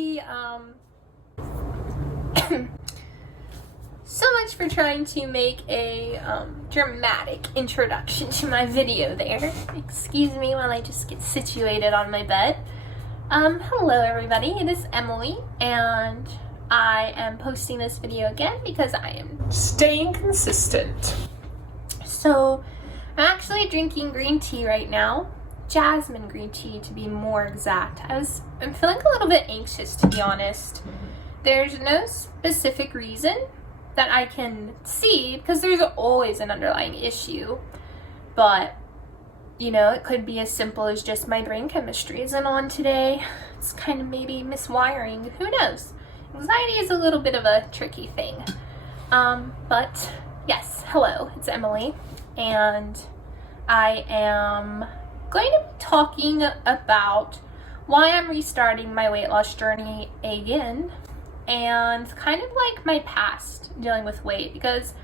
everybody. So much for trying to make a dramatic introduction to my video there. Excuse me while I just get situated on my bed. Hello everybody, it is Emily, and I am posting this video again because I am staying consistent. So, I'm actually drinking green tea right now. Jasmine green tea to be more exact. I'm feeling a little bit anxious, to be honest. There's no specific reason that I can see because there's always an underlying issue, but you know, it could be as simple as just my brain chemistry isn't on today. It's kind of maybe miswiring, who knows. Anxiety is a little bit of a tricky thing. But yes, hello, it's Emily, and I am going to be talking about why I'm restarting my weight loss journey again, and kind of like my past dealing with weight, because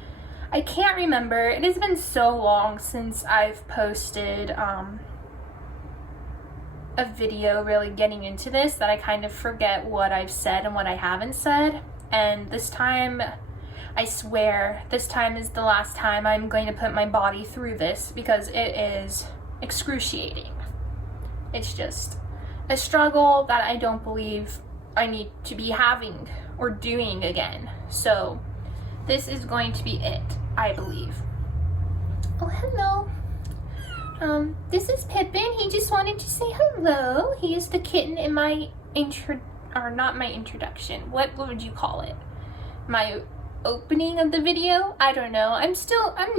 I can't remember, it has been so long since I've posted a video really getting into this that I kind of forget what I've said and what I haven't said. And this time, I swear, this time is the last time I'm going to put my body through this, because it is excruciating. It's just a struggle that I don't believe I need to be having or doing again. So this is going to be it, I believe. Oh, hello. This is Pippin. He just wanted to say hello. He is the kitten in my not my introduction. What would you call it? My opening of the video? I don't know. I'm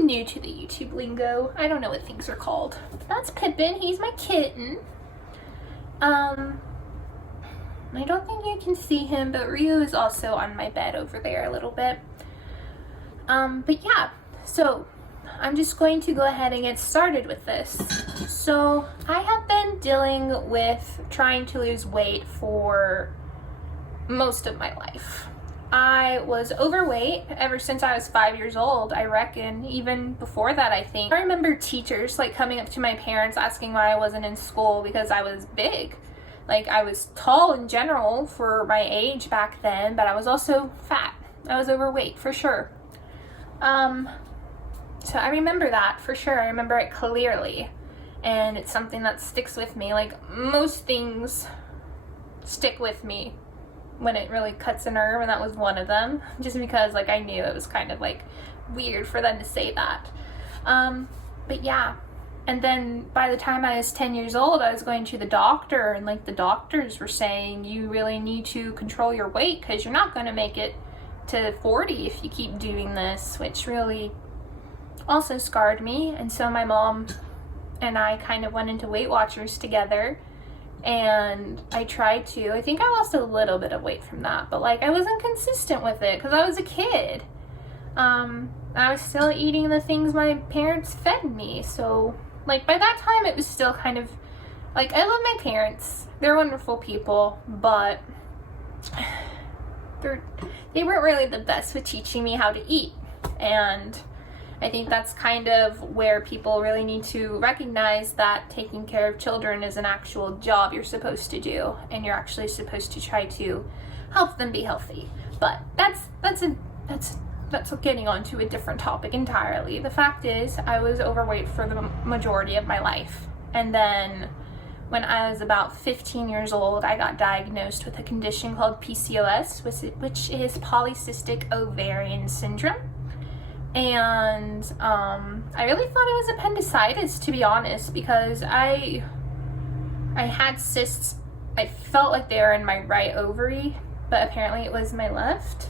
new to the YouTube lingo. I don't know what things are called. But that's Pippin. He's my kitten. I don't think you can see him, but Rio is also on my bed over there a little bit. But yeah, so I'm just going to go ahead and get started with this. So I have been dealing with trying to lose weight for most of my life. I was overweight ever since I was 5 years old, I reckon. Even before that, I think. I remember teachers like coming up to my parents asking why I wasn't in school because I was big. Like, I was tall in general for my age back then, but I was also fat. I was overweight for sure. So I remember that for sure. I remember it clearly, and it's something that sticks with me. Like, most things stick with me when it really cuts a nerve, and that was one of them, just because like I knew it was kind of like weird for them to say that. But yeah, and then by the time I was 10 years old, I was going to the doctor, and like the doctors were saying, you really need to control your weight because you're not going to make it to 40 if you keep doing this, which really also scarred me. And so my mom and I kind of went into Weight Watchers together, and I think I lost a little bit of weight from that, but like I wasn't consistent with it because I was a kid. I was still eating the things my parents fed me, so like by that time it was still kind of like, I love my parents, they're wonderful people, but they weren't really the best with teaching me how to eat. And I think that's kind of where people really need to recognize that taking care of children is an actual job you're supposed to do, and you're actually supposed to try to help them be healthy. But that's getting on to a different topic entirely. The fact is, I was overweight for the majority of my life, and then when I was about 15 years old, I got diagnosed with a condition called PCOS, which is polycystic ovarian syndrome. And I really thought it was appendicitis, to be honest, because I had cysts. I felt like they were in my right ovary, but apparently it was my left.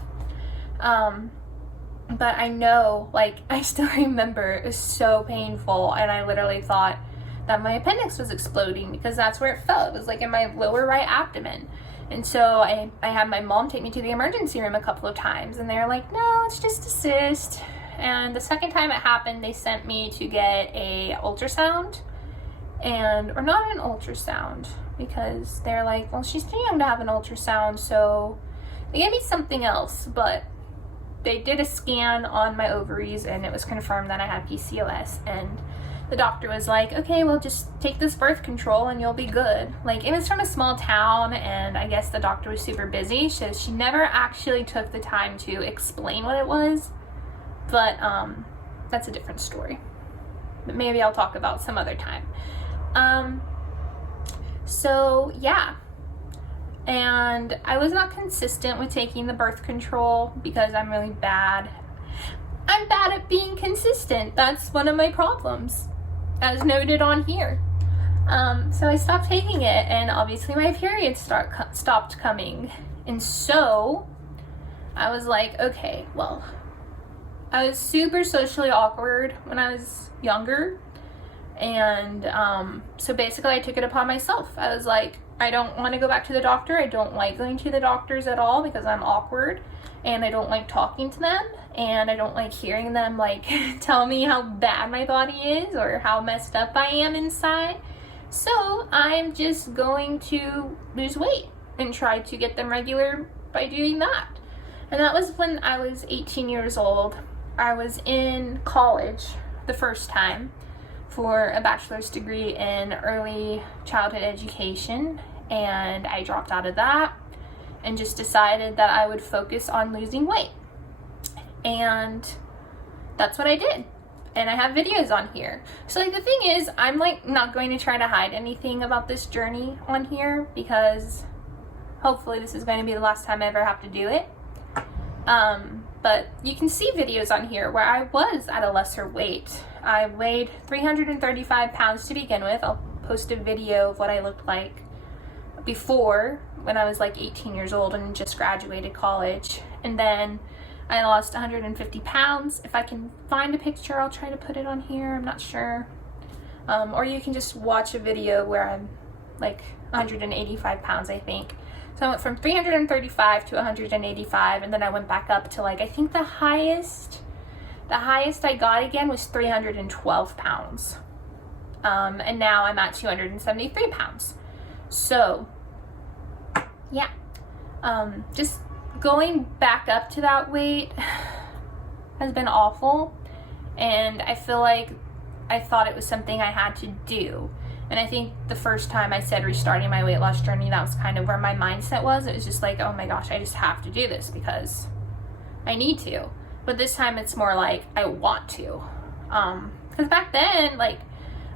But I know, like, I still remember it was so painful, and I literally thought that my appendix was exploding because that's where it felt. It was like in my lower right abdomen. And so I had my mom take me to the emergency room a couple of times, and they were like, no, it's just a cyst. And the second time it happened, they sent me to get a ultrasound, or not an ultrasound, because they're like, well, she's too young to have an ultrasound, so they gave me something else. But they did a scan on my ovaries, and it was confirmed that I had PCOS. And the doctor was like, okay, well, just take this birth control and you'll be good. Like, it was from a small town, and I guess the doctor was super busy, so she never actually took the time to explain what it was. But that's a different story. But maybe I'll talk about some other time. So yeah. And I was not consistent with taking the birth control because I'm really bad. I'm bad at being consistent. That's one of my problems, as noted on here. So I stopped taking it, and obviously my periods stopped coming. And so I was like, okay, well, I was super socially awkward when I was younger. And so basically I took it upon myself. I was like, I don't want to go back to the doctor. I don't like going to the doctors at all because I'm awkward, and I don't like talking to them, and I don't like hearing them like tell me how bad my body is or how messed up I am inside. So I'm just going to lose weight and try to get them regular by doing that. And that was when I was 18 years old. I was in college the first time for a bachelor's degree in early childhood education, and I dropped out of that and just decided that I would focus on losing weight. And that's what I did. And I have videos on here. So like the thing is, I'm like not going to try to hide anything about this journey on here because hopefully this is going to be the last time I ever have to do it. But you can see videos on here where I was at a lesser weight. I weighed 335 pounds to begin with. I'll post a video of what I looked like before, when I was like 18 years old and just graduated college. And then I lost 150 pounds. If I can find a picture, I'll try to put it on here. I'm not sure. Or you can just watch a video where I'm like 185 pounds, I think. So I went from 335 to 185, and then I went back up to like, I think the highest I got again was 312 pounds. And now I'm at 273 pounds. So yeah, just going back up to that weight has been awful. And I feel like I thought it was something I had to do. And I think the first time I said restarting my weight loss journey, that was kind of where my mindset was. It was just like, oh my gosh, I just have to do this because I need to. But this time it's more like I want to. Because back then, like,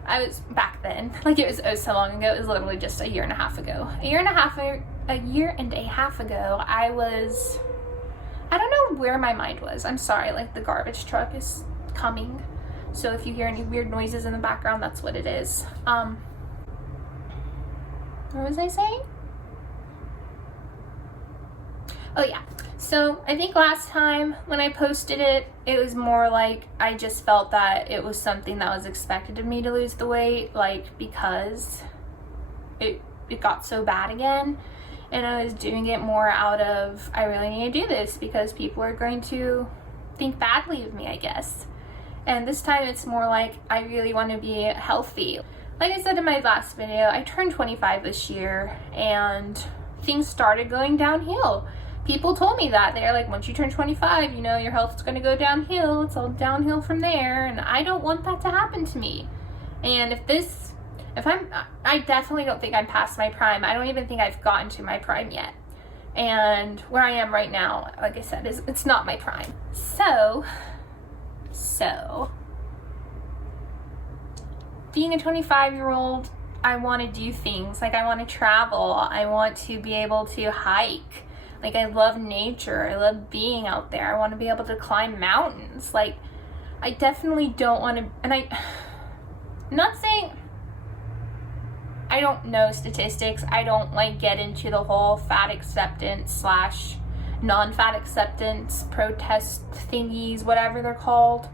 it was oh so long ago. It was literally just a year and a half ago. A year and a half ago, I don't know where my mind was. I'm sorry, like the garbage truck is coming. So if you hear any weird noises in the background, that's what it is. What was I saying? Oh yeah. So I think last time when I posted it, it was more like I just felt that it was something that was expected of me to lose the weight, like because it got so bad again. And I was doing it more out of, I really need to do this because people are going to think badly of me, I guess. And this time it's more like I really want to be healthy. Like I said in my last video, I turned 25 this year and things started going downhill. People told me that. They're like, once you turn 25, you know, your health's going to go downhill. It's all downhill from there. And I don't want that to happen to me. And I definitely don't think I'm past my prime. I don't even think I've gotten to my prime yet. And where I am right now, like I said, it's not my prime. So being a 25-year-old, I want to do things. Like I want to travel. I want to be able to hike. Like I love nature. I love being out there. I want to be able to climb mountains. Like I definitely don't want to, and I'm not saying I don't know statistics. I don't like get into the whole fat acceptance / non-fat acceptance protest thingies, whatever they're called.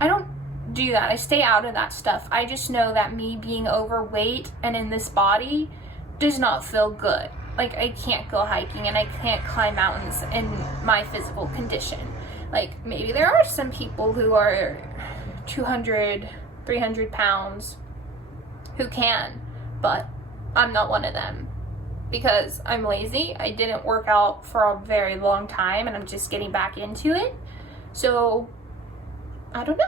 I don't do that. I stay out of that stuff. I just know that me being overweight and in this body does not feel good. Like I can't go hiking and I can't climb mountains in my physical condition. Like maybe there are some people who are 200, 300 pounds who can, but I'm not one of them because I'm lazy. I didn't work out for a very long time and I'm just getting back into it. So I don't know.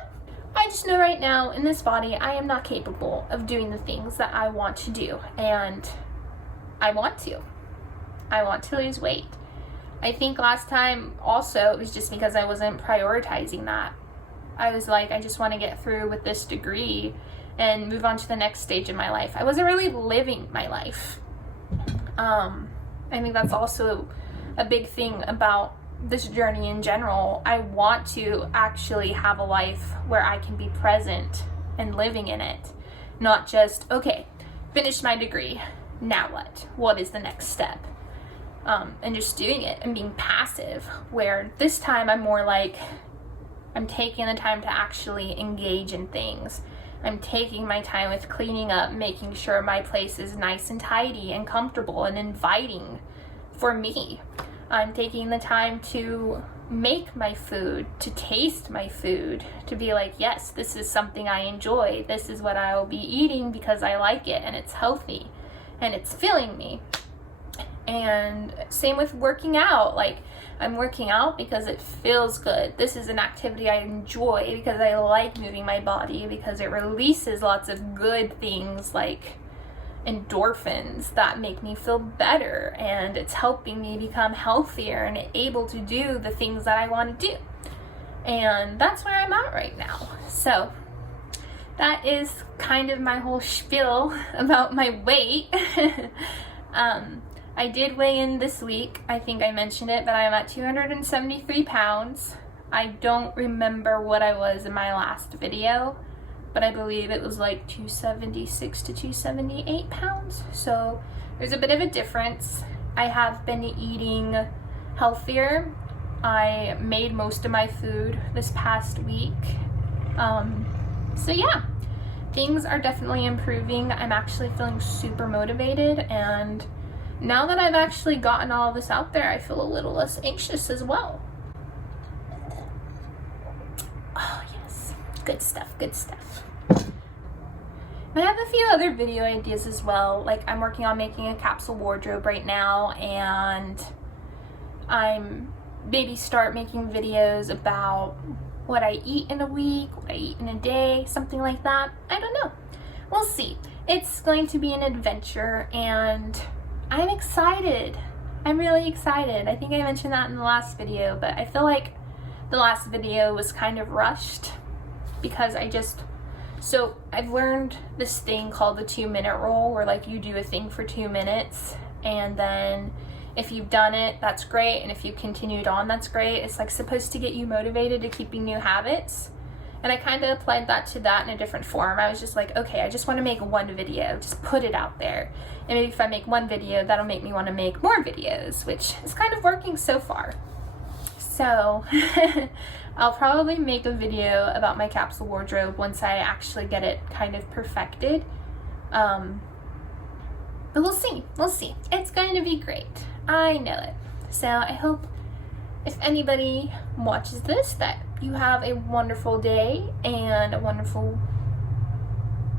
I just know right now in this body I am not capable of doing the things that I want to do, and I want to lose weight. I think last time also it was just because I wasn't prioritizing that. I was like, I just want to get through with this degree and move on to the next stage of my life. I wasn't really living my life. I think that's also a big thing about this journey in general. I want to actually have a life where I can be present and living in it, not just, okay, finished my degree, now what? What is the next step? And just doing it and being passive, where this time I'm more like, I'm taking the time to actually engage in things. I'm taking my time with cleaning up, making sure my place is nice and tidy and comfortable and inviting for me. I'm taking the time to make my food, to taste my food, to be like, yes, this is something I enjoy. This is what I will be eating because I like it and it's healthy and it's filling me. And same with working out. Like, I'm working out because it feels good. This is an activity I enjoy because I like moving my body, because it releases lots of good things like endorphins that make me feel better, and it's helping me become healthier and able to do the things that I want to do. And that's where I'm at right now. So that is kind of my whole spiel about my weight. I did weigh in this week. I think I mentioned it, but I'm at 273 pounds. I don't remember what I was in my last video, but I believe it was like 276 to 278 pounds. So there's a bit of a difference. I have been eating healthier. I made most of my food this past week. So yeah, things are definitely improving. I'm actually feeling super motivated, and now that I've actually gotten all of this out there, I feel a little less anxious as well. Oh yes, good stuff, good stuff. I have a few other video ideas as well. Like, I'm working on making a capsule wardrobe right now, and I'm maybe start making videos about what I eat in a week, what I eat in a day, something like that. I don't know. We'll see. It's going to be an adventure, and I'm excited. I'm really excited. I think I mentioned that in the last video, but I feel like the last video was kind of rushed because so I've learned this thing called the 2-minute rule, where like you do a thing for 2 minutes, and then if you've done it, that's great, and if you continued on, that's great. It's like supposed to get you motivated to keeping new habits. And I kind of applied that to that in a different form. I was just like, okay, I just want to make one video, just put it out there. And maybe if I make one video, that'll make me want to make more videos, which is kind of working so far. So I'll probably make a video about my capsule wardrobe once I actually get it kind of perfected. But we'll see. It's going to be great. I know it. So I hope if anybody watches this that you have a wonderful day and a wonderful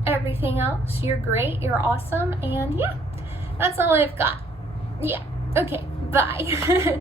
everything else. You're great. You're awesome. And yeah, that's all I've got. Yeah. Okay. Bye.